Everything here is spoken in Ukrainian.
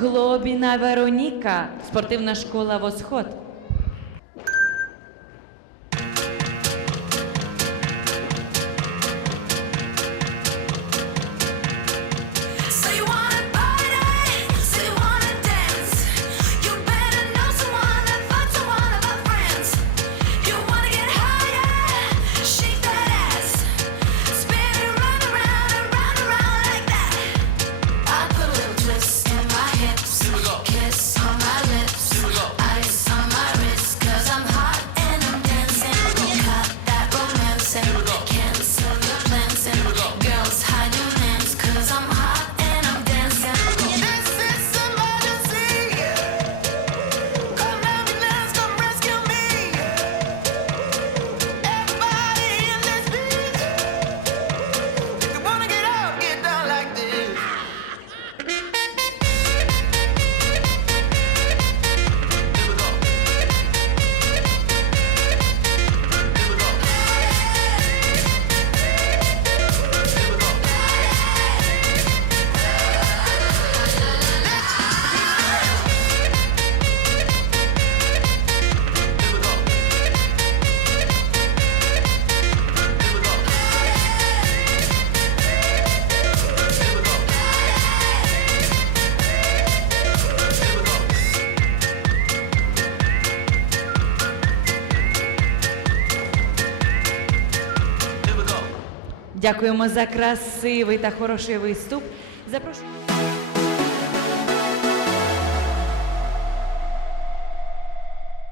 Глобіна Вероніка, спортивна школа Восход. Дякуємо за красивий та хороший виступ. Запрошуємо.